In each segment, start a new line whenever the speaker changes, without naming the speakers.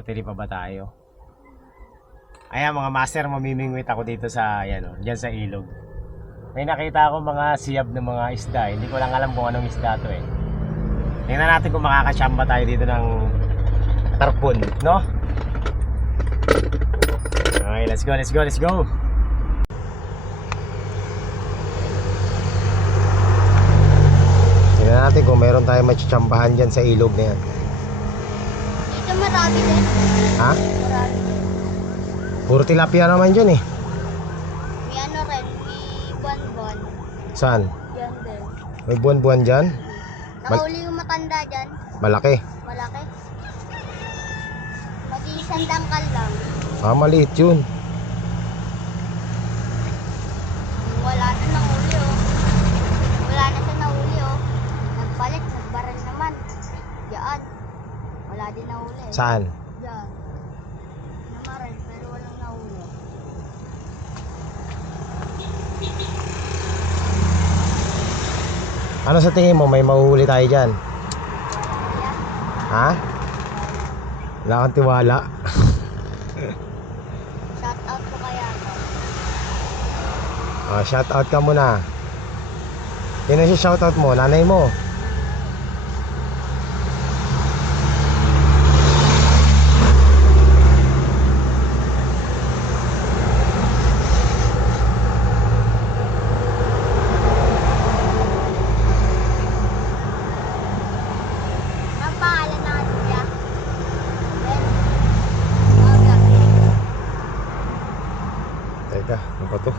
battery pa ba tayo. Ayan mga master, mamimingwit ako dito sa, yan o, dyan sa ilog. May nakita ako mga siyab ng mga isda. Hindi ko lang alam kung anong isda to eh. Tingnan natin kung makakasyamba tayo dito ng tarpon, no? Okay, let's go, let's go, let's go! Tingnan natin kung meron tayong machichambahan dyan sa ilog na yan.
Marami din.
Ha?
Marami.
Puro tilapia naman dyan eh.
May ano rin, may buwan-buwan.
Saan?
Yan din.
May buwan-buwan dyan?
Nakauli yung matanda dyan.
Malaki.
Malaki. Mag-iisang dangkal lang.
Ah, maliit yun.
Wala na nahuli oh. Wala na siya nahuli oh. Nagbalik, nagbaral naman. Diyan. Wala din nahuli.
Saan?
Diyan. Namaral, pero walang nahuli.
Ano sa tingin mo? May mahuhuli tayo dyan? Ha? Wala kang tiwala.
shout out ko kaya to.
Ah, shout out ka muna. Sino si shout out mo? Nanay mo?
Ang pangalan na kuya? Ben. Aga.
Teka, ano ba to?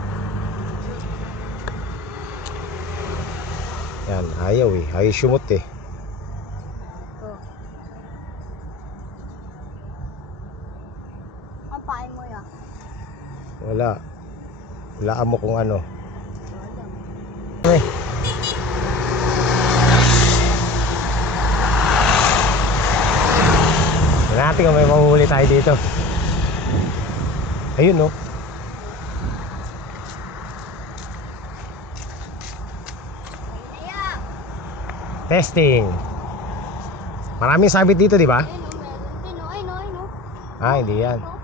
Yan, ayaw eh. Ayaw sumot eh.
Oh. Ang pain mo ya?
Wala. Wala mo kung ano.
Wala.
Eh. Natin kung may mahuhuli tayo dito. Ayun no.
Ayun na ya.
Testing. Maraming sabit dito, di ba?
Oh, oh. Oh, oh.
Ah, hindi yan.
Oh.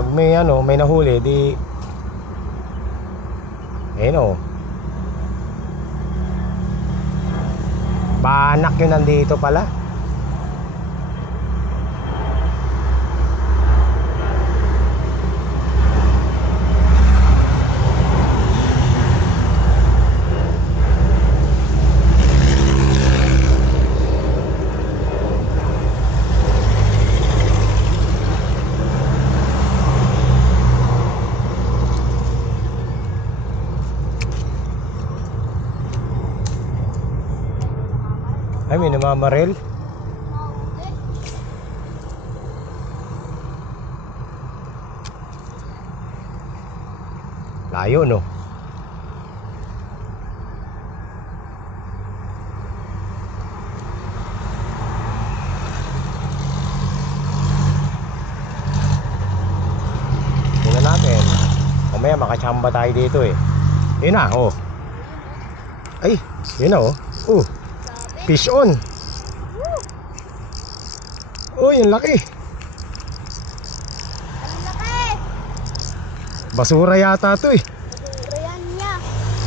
Pag may ano, may nahuli, di... Ayun o. Banak yun nandito pala.
Mahuli.
Layo, no? Tingnan natin. Mamaya makachamba tayo dito eh. Yun na, oh. Ay, yun na, oh. Oh, fish on. Oh, yung laki.
Ang laki.
Basura yata to eh.
Siguro yan niya.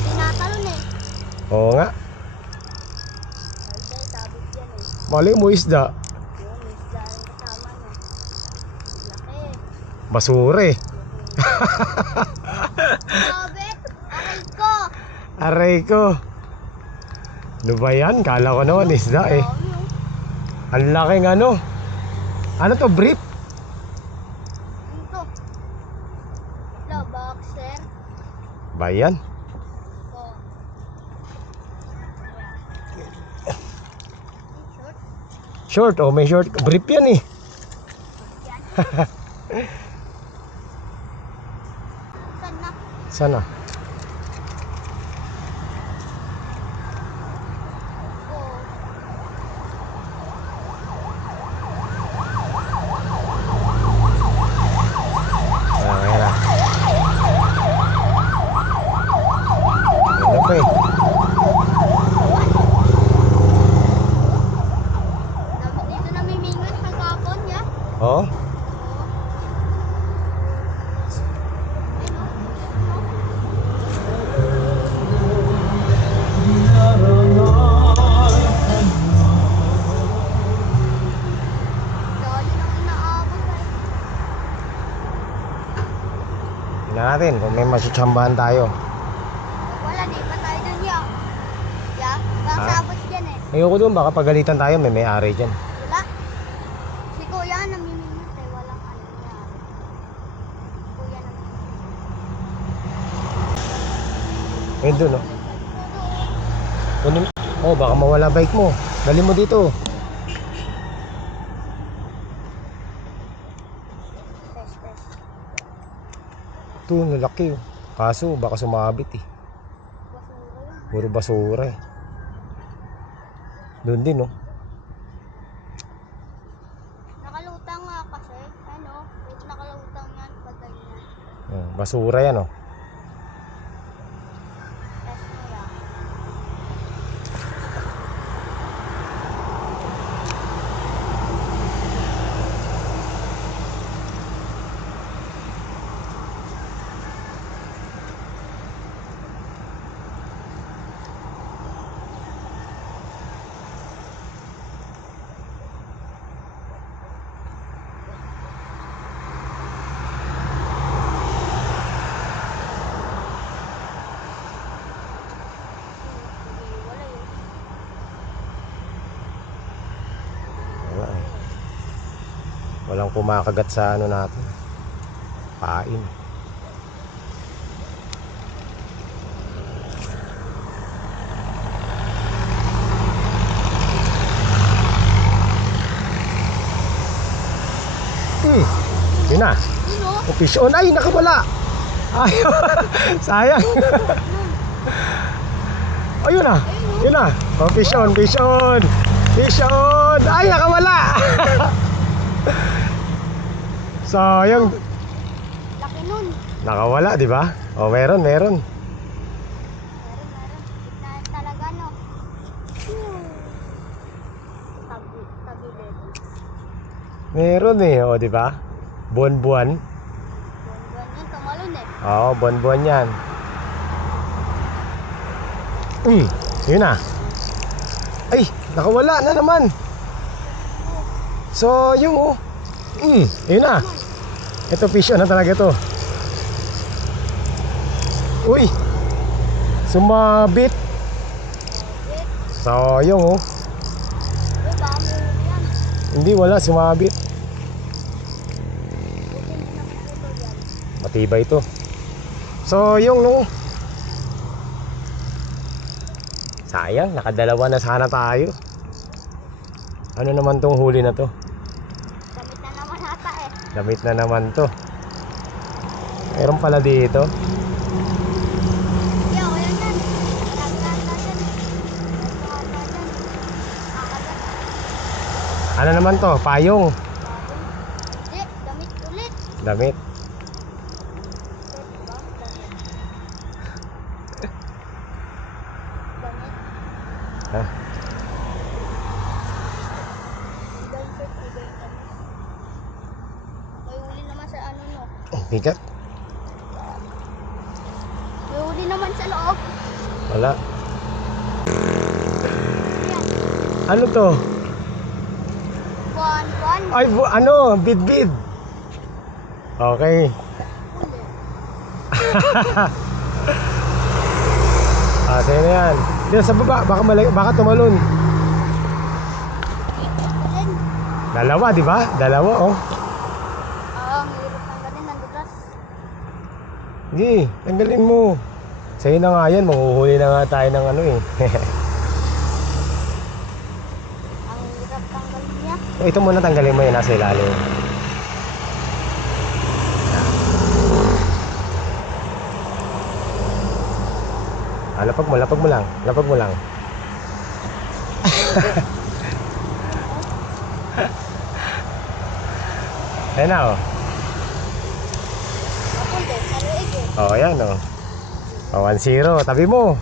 Tinatalon eh.
Oo nga. Mali mo isda. Basura eh.
Aray ko.
Aray ko. Ano ba yan? Kala ko naman isda eh.
Dami, oh.
Ang laking ano. Ano to, brief?
Ano to? Wala, boxer.
Ba yan?
Oh. Short.
Short, oh may short. Brief yan eh.
Yan. Saan na?
Sana? Natin kung may masuchambahan tayo.
Wala, di pa tayo dun yan. Ya, baka
Ha?
sabot dyan eh.
Ayoko doon, baka pagalitan tayo, may may-ari dyan.
Wala. Si Kuya namimingit eh. Walang ano Kuya namimingit.
Ayun doon, oh. Kunin, oh, baka mawala bike mo. Dali mo dito. Ito, lalaki oh. Kaso, baka sumabit eh. Puro basura eh. Doon din, oh.
Nakalutang nga kasi. Ano? Nakalutang yan. Patay yan.
Oh, basura yan, oh.
Test mo yan. Hindi, wala yun.
Wala eh. Walang kumakagat sa ano natin. Pain. Hmm. Yun na.
O.
Oh, fish on. Ay, nakawala. Ay, sayang. Ayun na. Yun na. Oh, fish on, fish on. Fish on. Ay, nakawala. sayang.
Laki nun.
Nakawala, di ba? Oh, meron, meron.
Meron, meron. Gitnaan talaga, no? Tabi, tabi.
Meron eh, oh, di ba? Buwan-buwan.
Buwan-buwan yan, tumalon eh.
Oo, buwan-buwan yan. Hmm, yun na. Ay, nakawala na naman. So, yung oh. Hmm, yun na. Ito fish on na talaga to. Uy. Sumabit. Sayang oh. Hindi wala sumabit. Matibay ito. So, yung no. Sayang, nakadalawa na sana tayo. Ano naman tong huli na to?
Damit na naman ata eh.
Damit na naman to. Meron pala dito. Ano naman to? Payong.
Damit ulit.
Damit.
Set ba? Damit. Damit.
Ha?
Iba yung set, iba yung damit. May huli naman sa ano no.
Oh, bigat.
May huli naman sa loob.
Wala.
Yan.
Ano to?
Buwan.
Ay, bu- ano? Bid-bid. Okay. Ah, sa'yo na yan. Dito sa baba, baka, malay, baka tumalon. Dalawa, di ba? Dalawa, oh.
Ah, ang hirap tanggalin. Nandulas.
Sige, tanggalin mo. Sa'yo na nga yan, mahuhuli na nga tayo ng ano eh.
Ang hirap tanggalin niya.
Ito muna tanggalin mo yun, nasa ilalim. Ah, lapag mo, lapag mo lang. Lapag mo lang. Ayan na, oh. Oh, ayan, oh. Oh, 1-0. Tabi mo.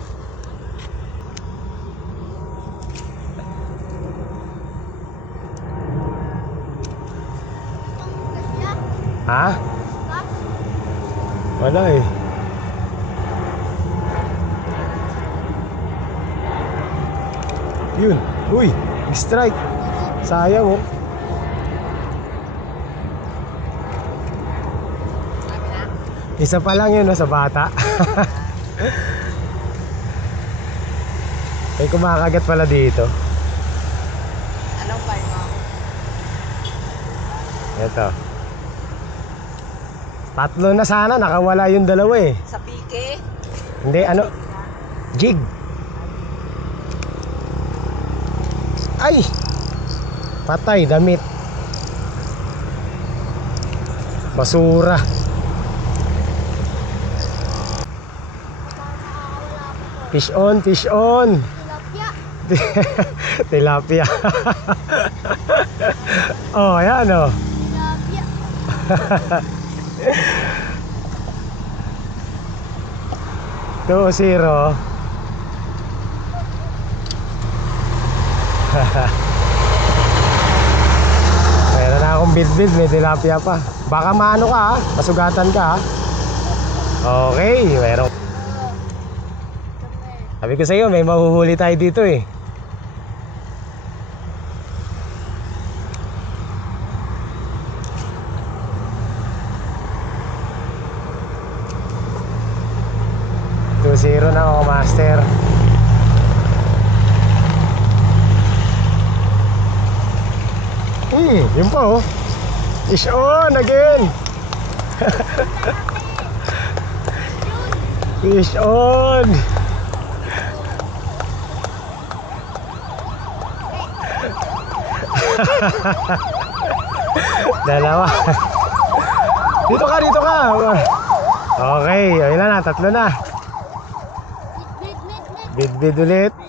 Ha? Wala eh. Yun. Uy, strike. Sayang oh. Isa pa lang yun no, sa bata. May kumakagat pala dito.
Anong card mo?
Ito. Tatlo na sana, nakawala yung dalawa eh.
Sa pike?
Hindi, ano? Jig. Ay! Patay, damit. Basura. Fish on, fish on.
Tilapia.
Tilapia. oh, ayan oh.
Tilapia.
Two zero. Meron na akong bid-bid, may tilapia pa. Baka maano ka masugatan ka. Okay, meron. Sabi ko sa iyo, may mahuhuli tayo dito eh. Two zero na mga master. Hmm, yun pa oh. Fish on again. Fish on. Dalawa. dito ka, dito ka. Okay, ayun na tatlo na. Bid-bid ulit.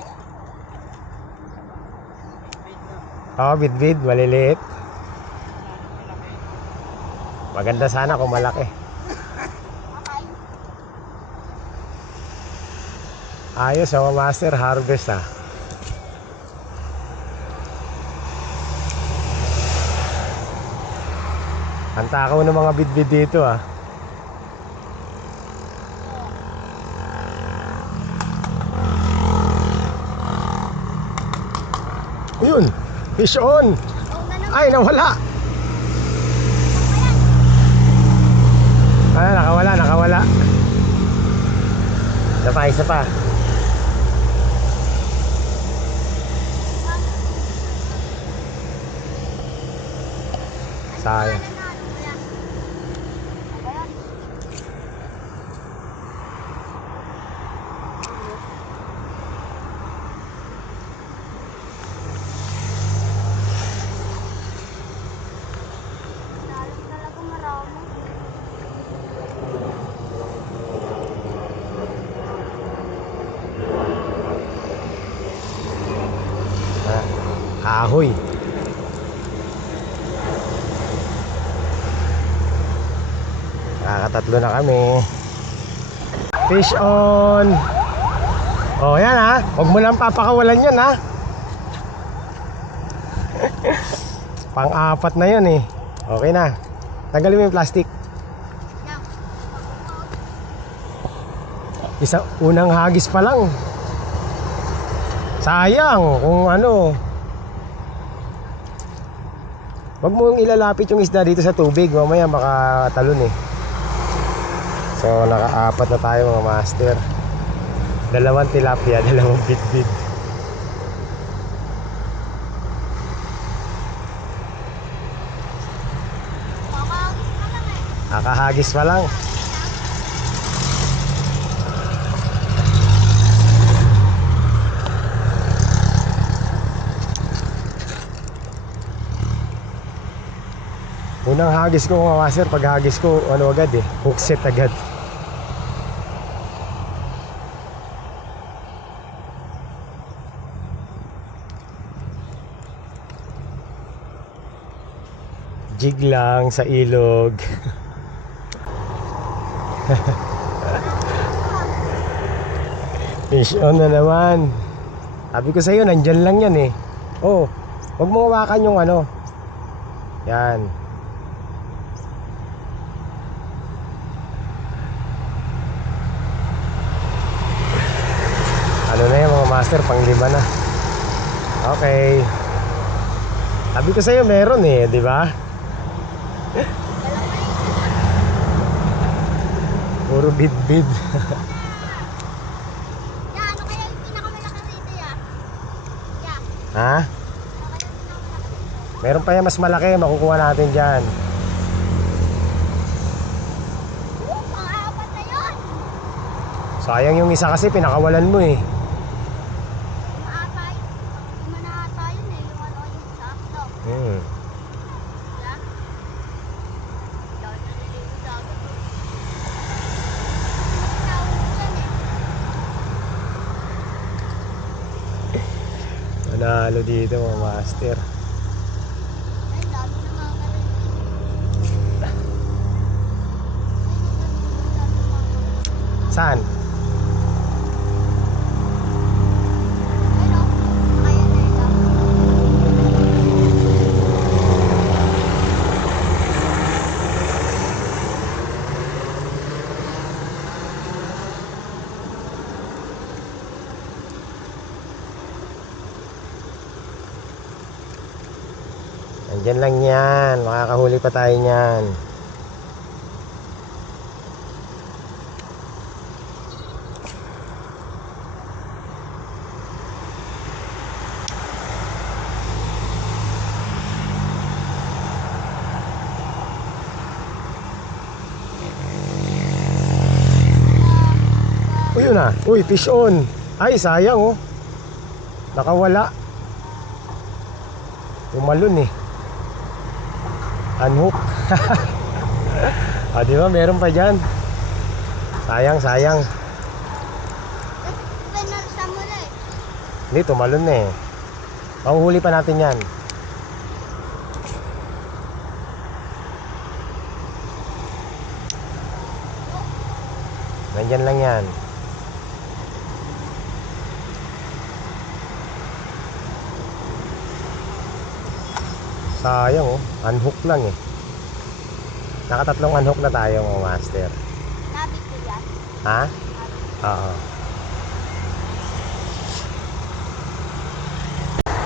Oo, bid-bid, maliliit. Maganda sana kung malaki. Ayos, mga master, harvest ah. Ang takaw ng mga bidbid dito ah. Ayun, fish on. Ay, nawala. Ah, nakawala, nakawala. Isa pa, isa pa. Sayang.
Nanalo mo yan. Ano ba yan? Nanalo talaga marami.
Ah, kahoy. Nakakatatlo na kami. Fish on. Oh, yan ha. Huwag mo lang papakawalan yan ha. Pang-apat na yan eh. Okay na. Tanggalin mo yung plastic.
Yan.
Isa, unang hagis pa lang. Sayang kung ano. Huwag mong ilalapit yung isda dito sa tubig. Mamaya makatalon eh. So nakaapat na tayo mga master. Dalawang tilapia, dalawang bitbit. Nakahagis pa lang. Unang hagis ko mga master, pag hagis ko, ano agad eh, hook set agad. Jig lang sa ilog. Fish on na naman. Sabi ko sa'yo, nandyan lang yan eh. Oh, huwag mo hawakan yung ano. Yan. Ano na yan mga master, pang lima na. Okay. Sabi ko sa'yo, meron eh, di ba? Puro bid-bid.
Ya, ano kaya yung pinakamalaki rito, ya?
Ha? Meron pa yan mas malaki, makukuha natin dyan. Sayang yung isa kasi pinakawalan mo eh.
Maatay. Lima na ata yun eh, yung ano yung isa. No,
Hmm.
ya? Dahil naliligo sa agad. oh. Nahuli yan eh.
Manalo dito mga master.
Ay, dami na mga karin. Ay, dami na mga karin.
Saan?
Ayun o, kaya na ito.
Andyan lang yan. Makakahuli pa tayo niyan. Uy, yun ah. Uy, fish on. Ay, sayang oh. Nakawala. Tumalon eh. Unhook. ah, di ba? Meron pa dyan. Sayang, sayang. Hindi, tumalon na eh. Panghuli pa natin yan. Nandyan lang yan. Sayang oh. Unhook lang eh. Nakatatlong unhook na tayo mga master.
Nabig ko yan.
Ha? Oo.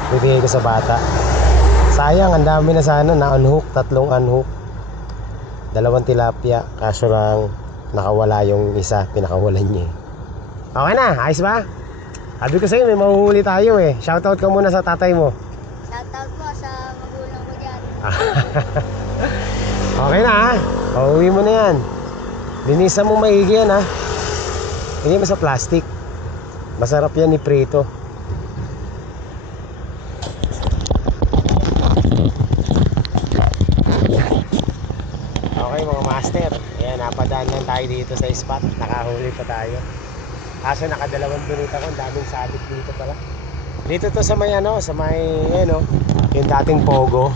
Bibigay ko sa bata. Sayang, ang dami na sana na unhook, tatlong unhook. Dalawang tilapia, kaso lang nakawala yung isa, pinakawalan niya. eh. Okay na, ayos ba? Sabi ko sa'yo, may mahuhuli tayo eh. Shoutout ka muna sa tatay mo.
Shoutout mo sa magulang ko dyan.
Okay na ha? Pauwi mo na yan. Linisan mo maigi yan ha. Hindi mo sa plastic. Masarap yan ni Prito. Okay mga master. Ayan, napadaan lang tayo dito sa spot. Nakahuli pa tayo. Kaso nakadalawang dunita ko. Daming sabit dito pala. Dito to sa may ano, sa may, ano, yung dating Pogo.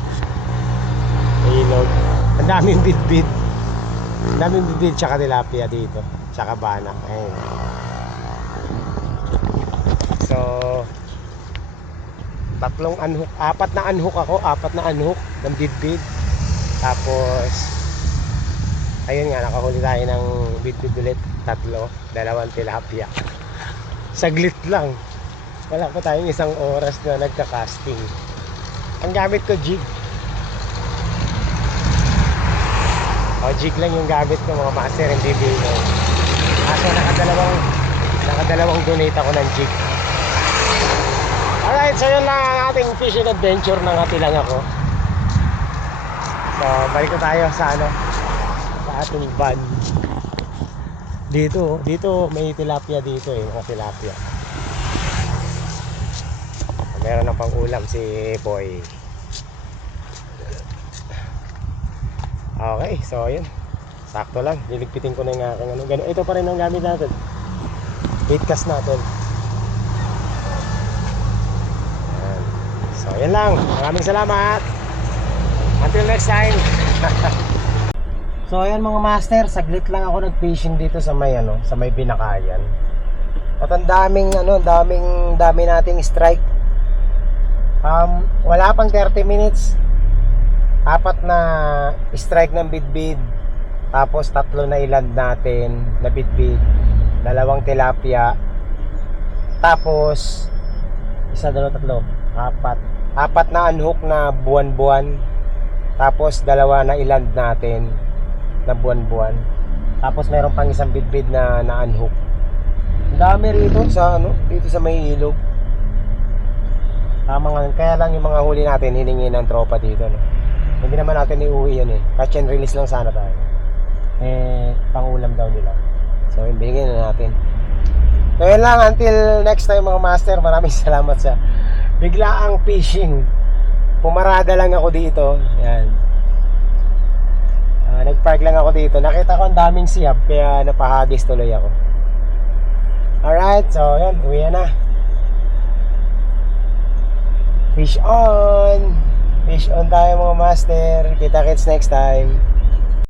Ilog. Ang daming bidbid. Ang daming bidbid tsaka tilapia dito. Tsaka banak. Ayun. So, tatlong unhook. Apat na unhook ako. Apat na unhook ng bidbid. Tapos, ayun nga, nakahuli tayo ng bidbid ulit. Tatlo. Dalawang tilapia. Saglit lang. Wala pa tayong isang oras na nagka-casting. Ang gamit ko jig. O, jig lang yung gamit ko mga master, hindi bino. Kaso nakadalawang, nakadalawang donate ako ng jig. Alright, so yun lang ang ating fishing adventure ng atilang ako. So, balik na tayo sa ano, sa ating van. Dito, dito may tilapia dito eh, mga tilapia. Meron na pang ulam si Boy. Okay, so yun. Sakto lang. Liligpitin ko na yung aking ano. Ganun. Ito pa rin ang gamit natin. Bait cast natin. Ayan. So, yan lang. Maraming salamat. Until next time. so, ayan mga master. Saglit lang ako nag-fishing dito sa may ano, sa may binakayan. At ang daming ano, daming dami nating strike. Um, wala pang 30 minutes apat na strike ng bidbid tapos tatlo na iland natin na bidbid dalawang tilapia tapos isa dalawa tatlo apat apat na unhook na buwan-buwan tapos dalawa na iland natin na buwan-buwan Tapos meron pang isang bidbid na na-unhook. Dami rito sa ano, dito sa may ilog. Tama nga, kaya lang yung mga huli natin hiningi ng tropa dito. No? Hindi naman natin iuwi yan eh. Catch and release lang sana tayo. Eh, pangulam daw nila. So, yun, na natin. So, yun lang. Until next time mga master, maraming salamat sa biglaang fishing. Pumarada lang ako dito. Yan. Ah, nag-park lang ako dito. Nakita ko ang daming siyab, kaya napahagis tuloy ako. Alright, so yun, uwi na. Fish on! Fish on tayo mga master. Kita kits next time.